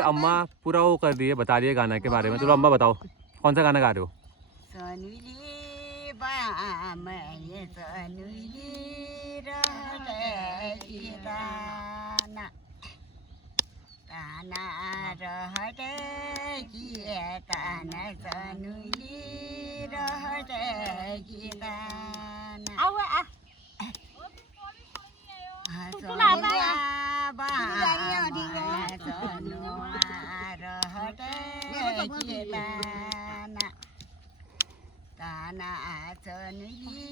अम्मा पूरा वो कर दिए, बता दिए गाना के बारे में। चलो अम्मा बताओ कौन सा गाना गा रहे हो? सनुली बामय सनुली रहटे ताना ताना रहटे ताना सनुली रहटे ताना सनुआ बामय सनुआ रहटे ताना ताना सनुली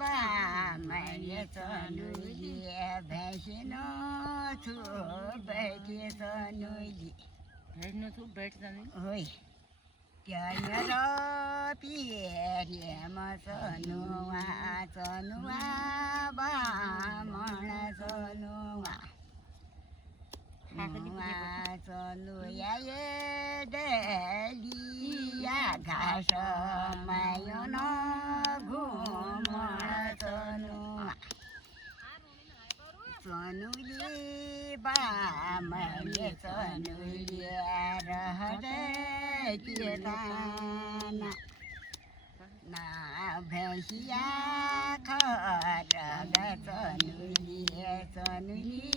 बामय सनुली भैंसनो छु बैठे सनुली भैंसनो छु बैठ सनुली होय त्यायर पिरे म सनुआ सनुआ बामण सनुआ सनुया ये डलिया घाँस मायो न घुमण सनुआ सनुली बामय सनुली रहटे ताना ना भैंसिया खरग सनुली सनुली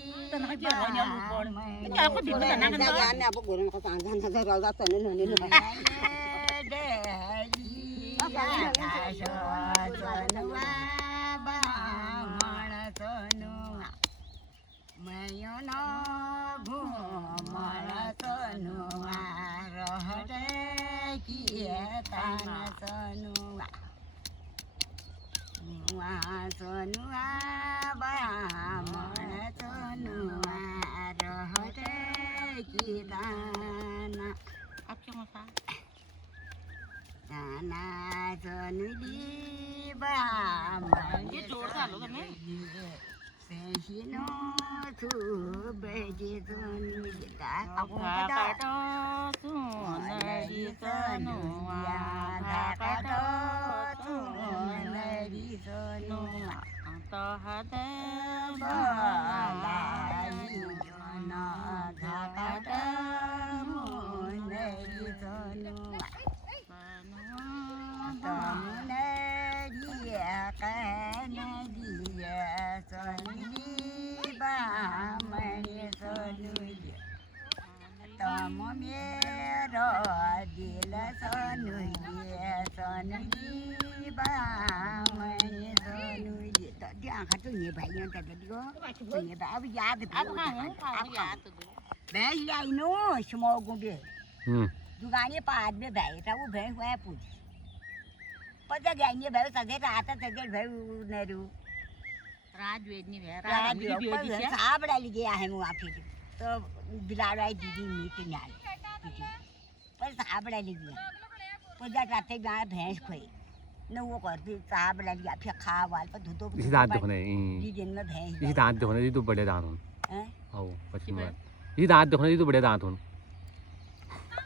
सनुआ बामण सनुआ मयो न घुमण सनुआ रहटे ताना सनुआ सनुआ बामण सनुआ रहटे ताना ताना सनुली बामण भैंसनो छु बैठे सनुली धाकाटो सुनरी सनुआ धाकाटो सुनरी सनुआ तहते बलाई जन धाकाटो मुनरी सनुआ तमुनरिया कनरिया सनुली बामय सनुली तम मेरो दिल सनुली सनुली बामय सनुली त्यो आँखा त हुने भाइ अन्त दिएको हुने भाइ अब याद भैंस ल्याइनु सुमाउको बे दुकाने पाद में भाई था वो भैंस वह पूछ पता गया भाई सगे रात सगे भाई नरू रात वेदनी भाई साहब डाली गया है वहाँ फिर तो बिलाड़ाई दीदी मीट नाल पर साहब डाली गया पर जब रात गाय भैंस खोई न वो करती साहब डाली गया फिर खा वाल पर धुतो इसी दांत दुखने दिन में भैंस इसी दांत दुखने जी तो बड़े दांत हों हैं आओ पश्चिम ये दांत दुखने जी तो बड़े दांत हों